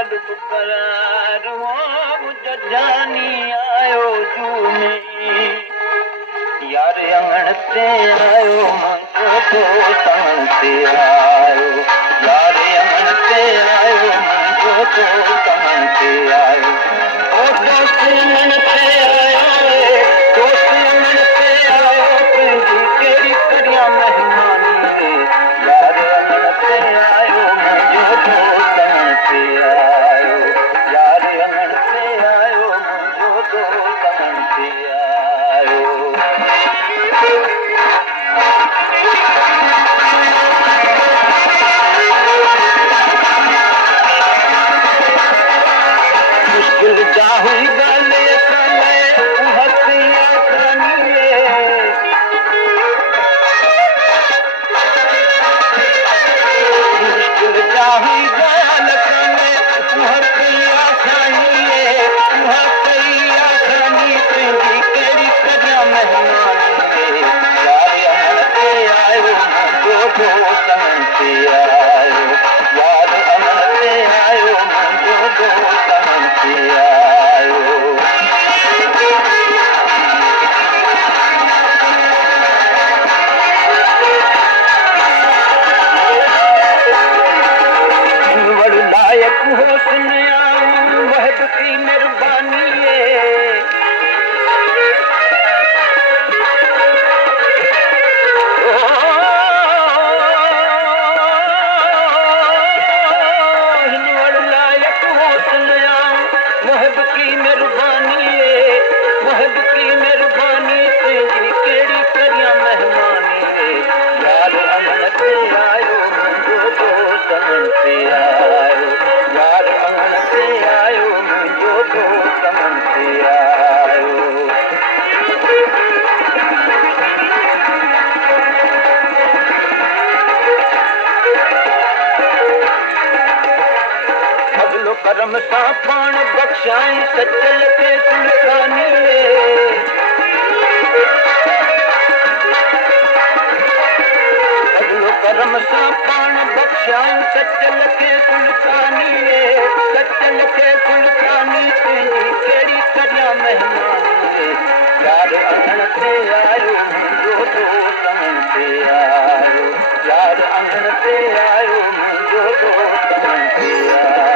कल्ब करार हो मुझो जानी आयो जूनी यार अंगण ते आयो मुझो तो तन ते आयो यार अंगण ते आयो मुझो तो तन ते आयो ओ दोस्त अंगण ते आयो दोस्त अंगण ते आयो तुझी केड़ी करिया मेहमानी यार अंगण ते आयो मुझो तो तन ते आयो यार अंगण ते आयो मुझो तो तन ते आयो मुश्किल जाहुई गाले साले हसिया खानिए मुश्किल जाहुई गाल साले हसिया खानिए हसिया खानी तुझी केड़ी करिया मेहमानी यार अंगण ते आयो मुझो दोस्तन ते आयो यार अंगण ते आयो मुझो दोस्तन ते आयो वड़ लायक हो सुनिया वहब की मेहरबानी वड़ लायक हो सुनिया वहब की मेहरबानी वहब की मेहरबानी तुझी केड़ी करिया मेहमानी यार अंगण ते आयो मुझो दोस्तन ते आयो यार अंगण ते आयो मुझो दोस्तन ते आयो अगलो करम सा पाण बख्शाई सचल के सुल्तानी अगलो करम सा पाण बख्शाई सचल के सुल्तानी तुझी केड़ी करिया मेहमानी यार अंगण ते आयो मुझो दोस्तन ते आयो यार अंगण ते आयो मुझो दोस्तन ते आयो